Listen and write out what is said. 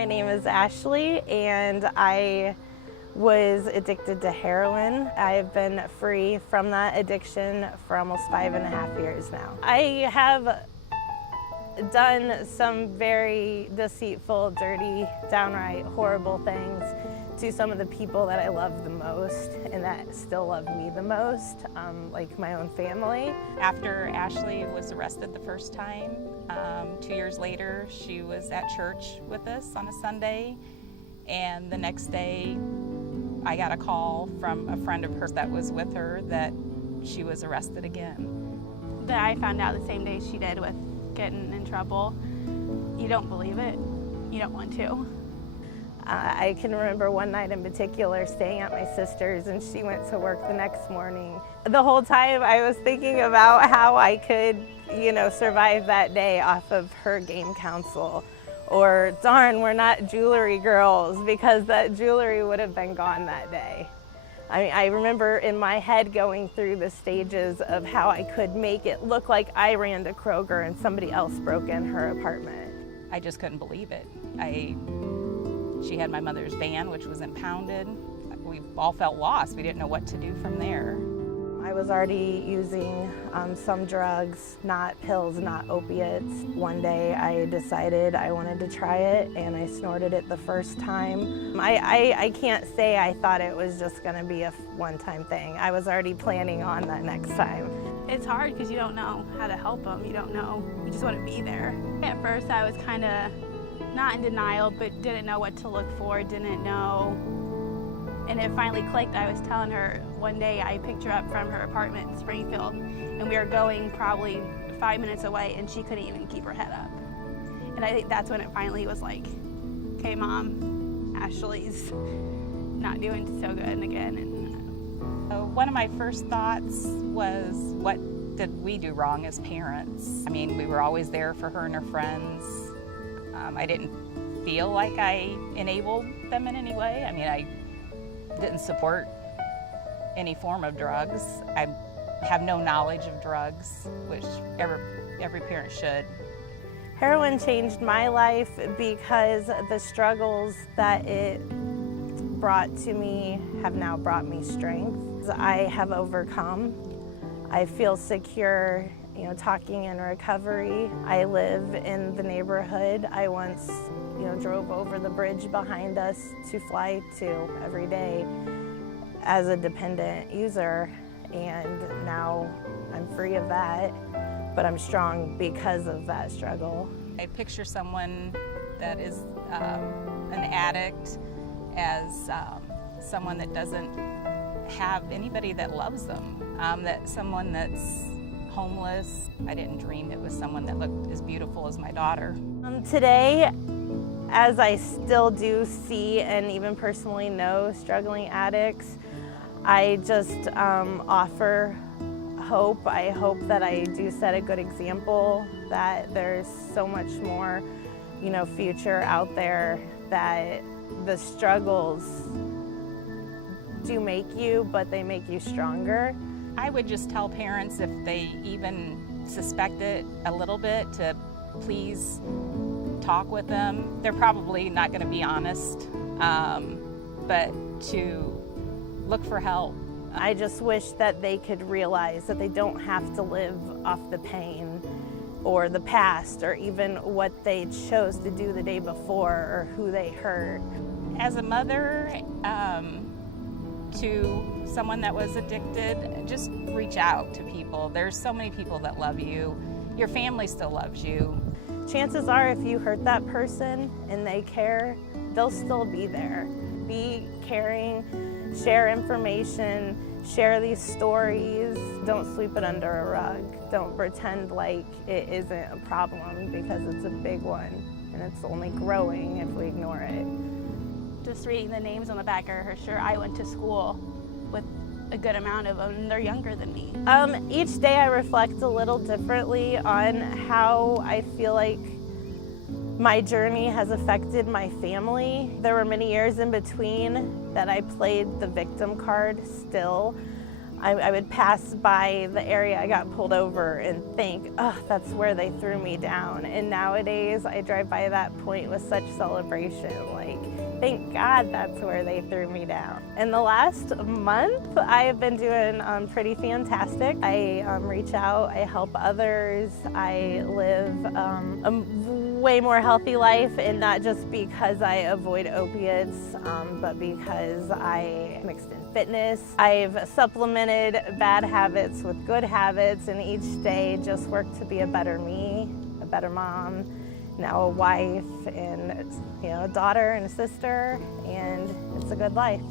My name is Ashley, and I was addicted to heroin. I've been free from that addiction for almost 5.5 years now. I have done some very deceitful, dirty, downright horrible things to some of the people that I love the most and that still love me the most, like my own family. After Ashley was arrested the first time, 2 years later, she was at church with us on a Sunday, and the next day I got a call from a friend of hers that was with her that she was arrested again. That I found out the same day she did with getting in trouble. You don't believe it. You don't want to. I can remember one night in particular staying at my sister's, and she went to work the next morning. The whole time I was thinking about how I could, survive that day off of her game counsel. Or, darn, we're not jewelry girls, because that jewelry would have been gone that day. I remember in my head going through the stages of how I could make it look like I ran to Kroger and somebody else broke in her apartment. I just couldn't believe it. She had my mother's van, which was impounded. We all felt lost. We didn't know what to do from there. I was already using some drugs, not pills, not opiates. One day I decided I wanted to try it, and I snorted it the first time. I can't say I thought it was just gonna be a one-time thing. I was already planning on that next time. It's hard because you don't know how to help them. You don't know, you just want to be there. At first I was kind of not in denial, but didn't know what to look for, didn't know. And it finally clicked. I was telling her one day, I picked her up from her apartment in Springfield, and we were going probably 5 minutes away, and she couldn't even keep her head up. And I think that's when it finally was like, okay, Mom, Ashley's not doing so good again. And one of my first thoughts was, what did we do wrong as parents? I mean, we were always there for her and her friends. I didn't feel like I enabled them in any way. I mean, I didn't support any form of drugs. I have no knowledge of drugs, which every parent should. Heroin changed my life because the struggles that it brought to me have now brought me strength. I have overcome. I feel secure, talking in recovery. I live in the neighborhood I once, drove over the bridge behind us to fly to every day as a dependent user, and now I'm free of that, but I'm strong because of that struggle. I picture someone that is an addict as someone that doesn't have anybody that loves them, that someone that's homeless. I didn't dream it was someone that looked as beautiful as my daughter. Today, as I still do see and even personally know struggling addicts, I just offer hope. I hope that I do set a good example, that there's so much more, future out there, that the struggles do make you, but they make you stronger. I would just tell parents, if they even suspect it a little bit, to please talk with them. They're probably not going to be honest, but to look for help. I just wish that they could realize that they don't have to live off the pain or the past or even what they chose to do the day before or who they hurt. As a mother to someone that was addicted, just reach out to people. There's so many people that love you. Your family still loves you. Chances are, if you hurt that person and they care, they'll still be there. Be caring, share information, share these stories. Don't sweep it under a rug. Don't pretend like it isn't a problem, because it's a big one, and it's only growing if we ignore it. just reading the names on the back of her shirt, I went to school with a good amount of them, and they're younger than me. Each day I reflect a little differently on how I feel like my journey has affected my family. There were many years in between that I played the victim card still. I would pass by the area I got pulled over and think, oh, that's where they threw me down. And nowadays I drive by that point with such celebration, like, thank God that's where they threw me down. In the last month, I've been doing pretty fantastic. I reach out, I help others, I live a way more healthy life, and not just because I avoid opiates, but because I mixed in fitness. I've supplemented bad habits with good habits, and each day just work to be a better me, a better mom, now a wife, and a daughter and a sister, and it's a good life.